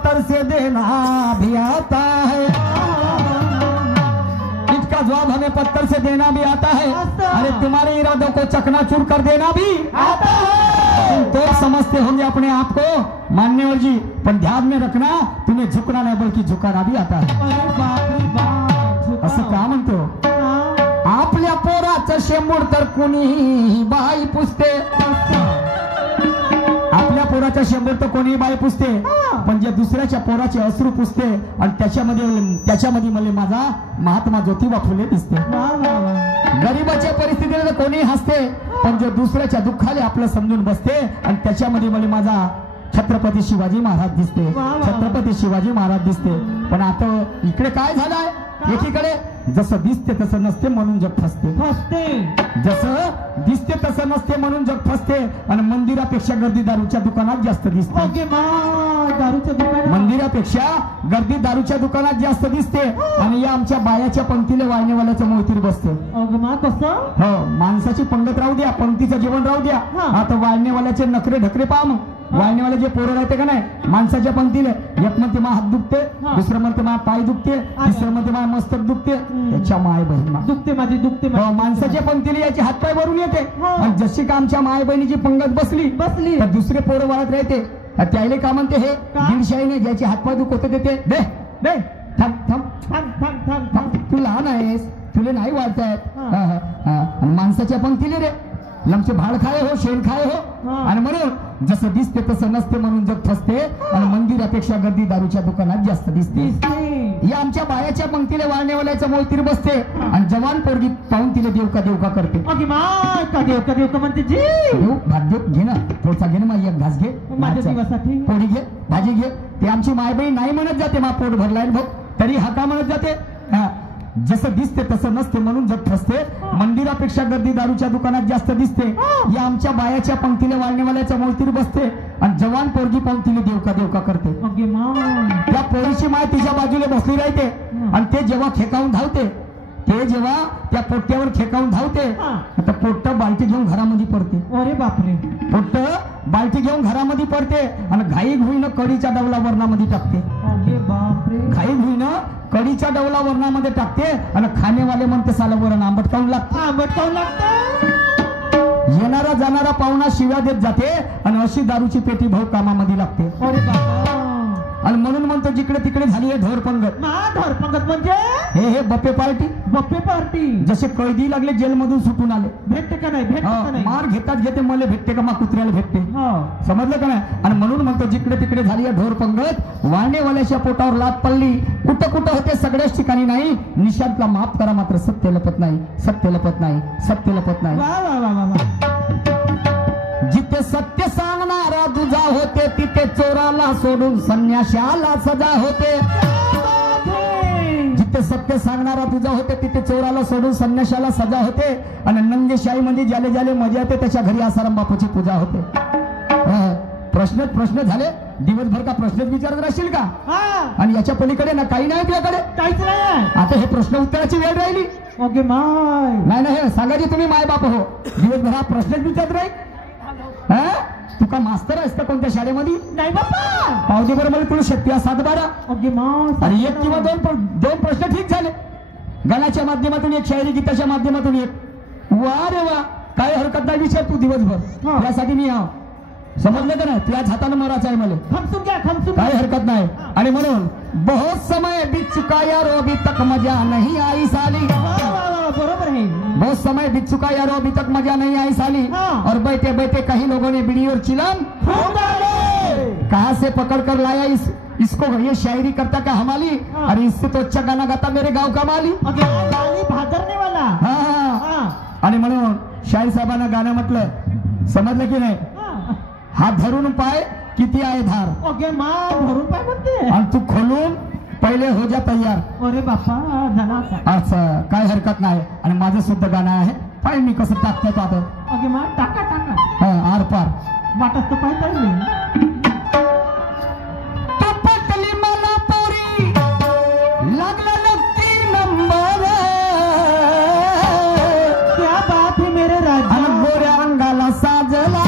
पत्थर से देना भी आता है, इसका जवाब हमें पत्थर से देना भी आता है। अरे तुम्हारे इरादों को चकनाचूर कर देना भी आता है। तुम तो समझते होंगे अपने आप को मान्यवर जी, पर ध्यान में रखना तुम्हें झुकना नहीं बल्कि झुकाना भी आता है। असं का म्हणतो, आपल्या पोराचं शेंबूड तर कोणीही बाई पुसते, आपल्या पोराच्या शेंबूड तर कोणीही बाई पुसते, पण जे दुसऱ्याच्या पोराचे अश्रू पुसते आणि त्याच्यामध्ये मला माझा महात्मा ज्योतिबा फुले दिसते। गरीबाच्या परिस्थितीला कोणी हसते, पण जे दुसऱ्याच्या दुःखाले आपलं समजून बसते आणि त्याच्यामध्ये मला माझा छत्रपती शिवाजी महाराज दिसते, छत्रपती शिवाजी महाराज दिसते। पण आता इकडे काय झालंय, एकीकडे जसं दिसते तसं नसते म्हणून जग फसते, जसं दिसते तसं नसते म्हणून जग फसते आणि मंदिरापेक्षा गर्दी दारूच्या दुकानात जास्त दिसते। मंदिरापेक्षा गर्दी दारूच्या दुकानात जास्त दिसते आणि या आमच्या बायाच्या पंक्तीला वाळणेवाल्याचं मोतीर बसते। हो, माणसाची पंगत राहू द्या, पंक्तीचं जीवन राहू द्या, आता वाळणेवाल्याचे नखरे ढकरे पहा। मग वाळणेवाले जे पोरं राहते का नाही माणसाच्या पंक्तीला, एक म्हणते मा हात दुखते, दुसरं म्हणते मा पाय दुखते, तिसरं म्हणते मा मस्तक दुखते, त्याच्या माय बहीण दुखते माझी दुखते। माणसाच्या पंक्तीला याचे हातपाय भरून येते आणि जशी का आमच्या माय बहिणीची पंगत बसली तर दुसरे पोरं वाळत राहते, त्याला का म्हणते हे दीडशाईने ज्याचे हातपाय दुख होते ते दे दे थांब थांब थांब थांब थांब थांब, तू लहान आहेस तुला नाही वाढतायत। माणसाच्या पंक्तीला रे लमचे भाड खाय हो, शेण खाय हो, आणि म्हणून जसं दिसते तसं नसते म्हणून जग फसते आणि मंदिरापेक्षा गर्दी दारूच्या दुकानात जास्त दिसते। या आमच्या बायाच्या पंक्तीला वाळणेवाल्याचं मोतीर बसते आणि जवान पोरगी पाहून तिला देवका देवका करते। देवका देवका म्हणते जी देव भाग्य घे ना, थोडसा घे ना, एक घास घे, माझ्या दिवसासाठी पोळी घे, भाजी घे। ते आमची मायबाई नाही म्हणत जाते मा पोट भरलाय भाऊ, तरी हाका म्हणत जाते। जसं दिसते तसं नसते म्हणून जग फसते, मंदिरापेक्षा गर्दी दारूच्या दुकानात जास्त दिसते। या आमच्या बायाच्या पंक्तीला वाळणेवाल्याचा मोतीर बसते आणि जवान पोरगी पंक्तीला देवका देवका करते। त्या पोरीची माय तिच्या बाजूला बसली राहते आणि ते जेव्हा खेकावून धावते, ते जेव्हा त्या पोट्ट्यावर खेकावून धावते, आता पोट्ट बालटी घेऊन घरामध्ये पडते। अरे बापरे, पोट्ट बालटी घेऊन घरामध्ये पडते आणि घाई घुईनं कढीच्या डवला वरणामध्ये टाकते। अरे बापरे, घाई घुईनं कढीच्या डवला वरणामध्ये टाकते आणि खाणेवाले म्हणते साला वरण आंबट काऊन लागतं, आंबट काऊन लागतं। येणारा जाणारा पाहुणा शिव्या देत जाते आणि अशी दारूची पेटी भाऊ कामामध्ये लागते। अरे बाबा, आणि म्हणून म्हणतो जिकडे तिकडे झाली आहे ढोर पंगत। ढोर पंगत म्हणजे हे बप्पे पार्टी, बप्पे पार्टी। जसे कैदी लागले जेलमधून सुटून आले, भेटते का नाही, भेटते का नाही, मार घेतात घेते, मला भेटते का मा कुत्र्याला भेटते, समजलं का नाही। आणि म्हणून म्हणतो जिकडे तिकडे झाली आहे ढोर पंगत, वाळणेवाल्याच्या पोटावर लात पडली, कुठं कुठं होते सगळ्याच ठिकाणी नाही। निशांतला माफ करा मात्र सत्य लपत नाही, सत्य लपत नाही, सत्य लपत नाही। जिथे सत्य सांगणारा तुझा होते तिथे चोराला सोडून संन्याशाला सजा होते। जिथे सत्य सांगणारा तुझा होते तिथे चोराला सोडून संन्याशाला सजा होते आणि नंगेशाही मध्ये ज्याले ज्याले मजा येते त्याच्या घरी आसाराम बापूची पूजा होते। प्रश्न झाले, दिवसभर का प्रश्नच विचारत राहशील का? आणि याच्या पलीकडे ना काही नाही, तुझ्याकडे काहीच नाही। आता हे प्रश्न उत्तराची वेळ राहिली। ओके माय, नाही नाही सांगायचे तुम्ही माय बाप हो, दिवसभर हा प्रश्नच विचारत राहील। तू का मास्तर आहेस का कोणत्या शाळेमध्ये? नाही बाप्पा, पावजे बरं मला तुला 7-12। ओके माय, आणि एक किंवा दोन प्रश्न ठीक झाले, गाण्याच्या माध्यमातून एक, शायरी गीताच्या माध्यमातून एक। वा रे वा, काय हरकत नाही, विचार तू दिवसभर, त्यासाठी मी समजलं का नाही, तुझ्याच हाताने मरायचं आहे मला, खमसून घ्या, खमसून, काही हरकत नाही। आणि म्हणून बहुत समय बीत चुका यार अभी तक मजा नहीं आई साली। बरोबर है, बहुत समय बीत चुका यार अभी तक मजा नहीं आई साली। और बैठे बैठे कहीं लोगों ने बीड़ी और चिलम कहाँ से पकड़ कर लाया इसको, ये शायरी करता का हमाली, अरे इससे तो अच्छा गाना गाता मेरे गांव का माली, भादरने वाला। हाँ, आणि म्हणून शाहीर साहेबांना गाणं म्हटलं, समजलं की नाही, हात धरून पाय किती आहे धार। ओके मा, धरून पाय म्हणते आणि तू खोलून पहिले हो जा तयार। अरे बापा झाला, असं काय हरकत नाही। आणि माझं सुद्धा गाणं आहे, पाय मी कसं टाकतो आता। ओके मा, टाका टाका, आर पार वाटत तर पाहिजे। पटली मला पोरी लागला नक्की नंबर, क्या बात है मेरे राजा, गोऱ्या अंगाला साजला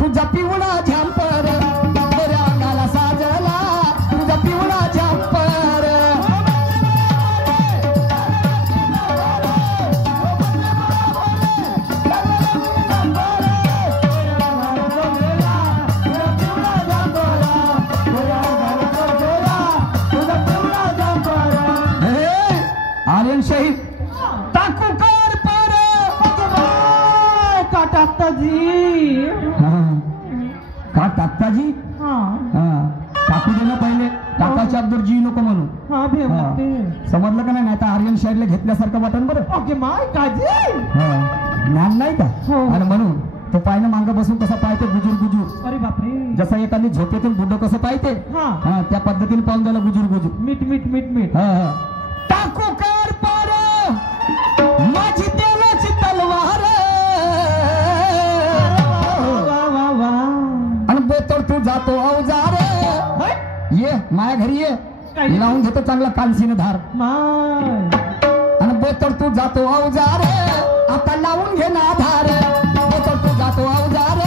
तुझा पिवळा झंपर, गोऱ्या अंगाला साजला तात्ताजी. का तात्ताजी? टाकू दे ना पहिले, टाकाच्या अगोदर जी नको म्हणून. समजलं का नाही? आता आर्यन शाहीला घेतल्यासारखं वाटन बरं. ओके माय काजी ज्ञान नाही का? आणि म्हणून तो पायनं मांग बसून कसा पाहते गुजूर गुजूर. अरे बापरे. जसा एखादी झोपेतून बुड्ढ कसं पाहते त्या पद्धतीने पाहून त्याला गुजूर गुजूर. मीठ मीठ मीठ मीठ. टाकू कर पार माझी तेलाची तलवार आणि बोतड तू जातो अवजार. ये माया घरी ये, लावून घेतो चांगला कांसीनं धार. आणि बोतड तू जातो अवजार आता लावून घे ना धार. बोतड तू जातो अवजार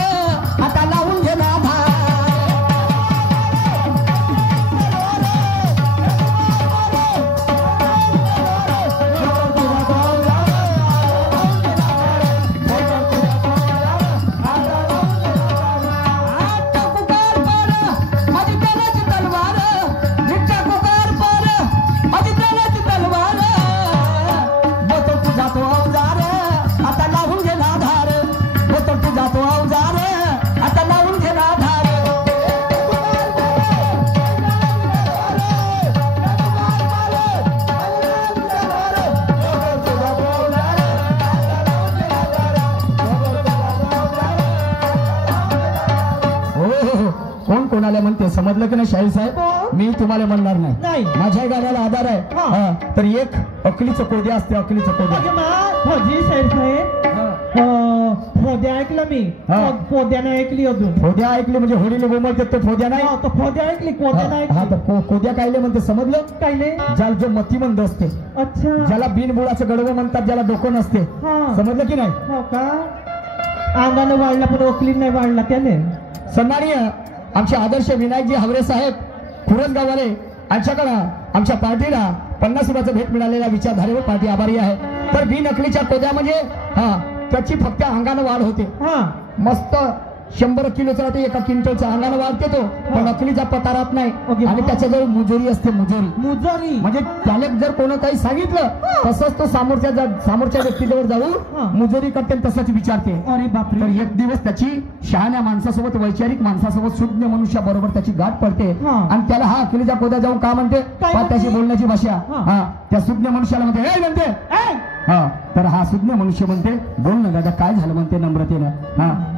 आता लावून घे ना धार. कोणाला म्हणते समजलं की नाही शाहीर साहेब? मी तुम्हाला म्हणणार नाही, माझ्या गाण्याला आधार आहे. तर एक अकलीचं कोद्या असते, अकलीचं कोद्या. शाहीर साहेब फोद्या ऐकलं मी, पोद्या नाही ऐकली अजून. फोद्या ऐकली म्हणजे होडीले बोमलते तो फोद्या नाही. फोद्या ऐकली, कोद्या नाही. कोद्या कायले म्हणते समजलं? कायले? ज्याला जो मतीमंद असते, अच्छा, ज्याला बिनबुडाचं गडवं म्हणतात, ज्याला डोकं नसते. समजलं की नाही? हो का? अंगानं वाढला पण ओकली नाही वाढला त्याने. सन्माननीय आमचे आदर्श विनायकजी हावरे साहेब खुरसगाववाले यांच्याकडं आमच्या पार्टीला 50 रुपयाचं भेट मिळालेल्या विचारधारेवर पार्टी आभारी आहे. तर बिनअकलीच्या कोद्या म्हणजे त्याची फक्त अंगानं वाढ होते. मस्त 100 किलोचा राहते, एका क्विंटलच्या अंगानं वाढते तो, पण नकलीचा पता राहत नाही. आणि त्याच्याजवळ मुजोरी असते, मुजोरी. मुजोरी म्हणजे त्याला जर कोण काही सांगितलं तसंच तो समोरच्या व्यक्तीजवळ जाऊन मुजोरी करते, तसंच विचारते. अरे बापरे. तर एक दिवस त्याची शहाण्या माणसासोबत, वैचारिक माणसासोबत, सुज्ञ मनुष्याबरोबर त्याची गाठ पडते. आणि त्याला हा अकलीच्या कोद्या जाऊन का म्हणते? त्याची बोलण्याची भाषा त्या सुज्ञ मनुष्याला म्हणते, हे म्हणते. तर हा सुज्ञ मनुष्य म्हणते, बोल ना दादा काय झालं म्हणते नम्रतेनं.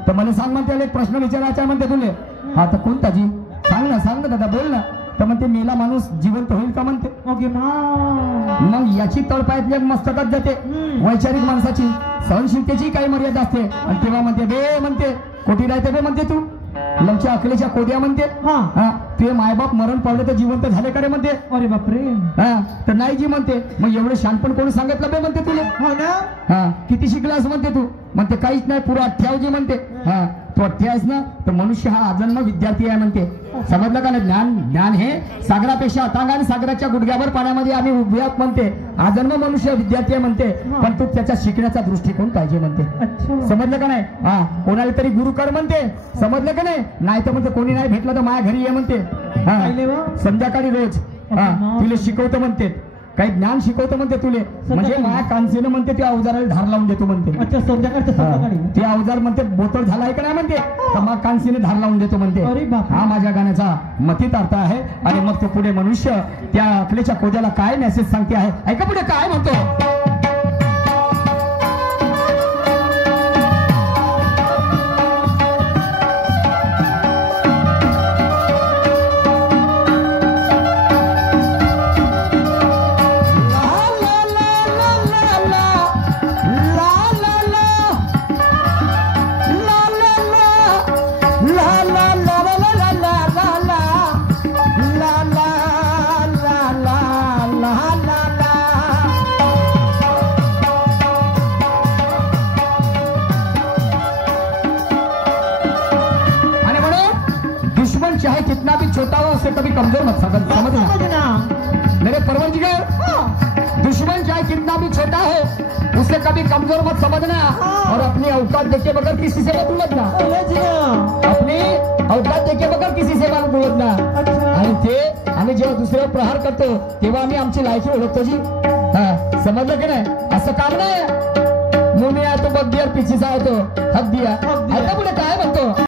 तर मला सांग म्हणते, एक प्रश्न विचारायचा म्हणते तुले. तर कोणता जी? सांग ना दादा, बोल ना. तर म्हणते, मेला माणूस जिवंत होईल का म्हणते. मग याची तळपायातल्या मस्तकात जाते. वैचारिक माणसाची सहनशीलतेची काही मर्यादा असते. आणि तेव्हा म्हणते, बे म्हणते, कोटी राहते बे म्हणते तू लमच्या अकलेच्या कोद्या म्हणते. ते मायबाप मरण पावले तर जिवंत झाले का रे म्हणते. अरे बापरे. तर नाही जी म्हणते. मग एवढं शानपण कोणी सांगितलं बे म्हणते तुला? हो ना. किती शिकलास म्हणते तू? म्हणते काहीच नाही, पुरा 58 जी म्हणते. तो 28 ना, तर मनुष्य हा आजन्म विद्यार्थी आहे म्हणते. समजलं का नाही? ज्ञान हे सागरापेक्षा अथांग आणि सागराच्या गुडघ्यावर पाण्यामध्ये आम्ही उभे आहोत म्हणते. आजन्म मनुष्य विद्यार्थी आहे म्हणते, पण तू त्याचा शिकण्याचा दृष्टिकोन पाहिजे म्हणते. समजलं का नाही? कोणाला तरी गुरु कर म्हणते. समजलं का नाही? तर म्हणते कोणी नाही भेटलं तर माझ्या घरी ये म्हणते. संध्याकाळी रोज तुला शिकवतो म्हणते, काही ज्ञान शिकवतो म्हणते तुले. म्हणजे माया कांसीनं म्हणते त्या अवजाराला धार लावून देतो म्हणते. अच्छा, संध्याकाळी ते अवजार म्हणते बोतड झाला आहे का नाही म्हणते, तर मग कांसीने धार लावून देतो म्हणते. हा माझ्या गाण्याचा मतीत अर्थ आहे. आणि मग तो पुढे मनुष्य त्या अकलेच्या कोद्याला काय मेसेज सांगते आहे, ऐका पुढे काय म्हणतो. चाहे कितना भी छोटा हो उसे कभी कमजोर मत समझना मेरे परवरदिगार। दुश्मन चाहे कितना भी छोटा हो उसे कभी कमजोर मत समझना और अपनी औकात देखे बगैर किसी से मत उलझना। अपनी औकात देखे बगैर किसी से मत उलझना। आणि ते आम्ही जेव्हा दुसऱ्यावर प्रहार करतो तेव्हा आम्ही आमची लायकी ओळखतो जी। समजलं की नाही? असं काम नाही भूमी आहे तो बघ दिया पिछीचा आहे तो हद्दिया. हद्दिया. आता पुढे काय म्हणतो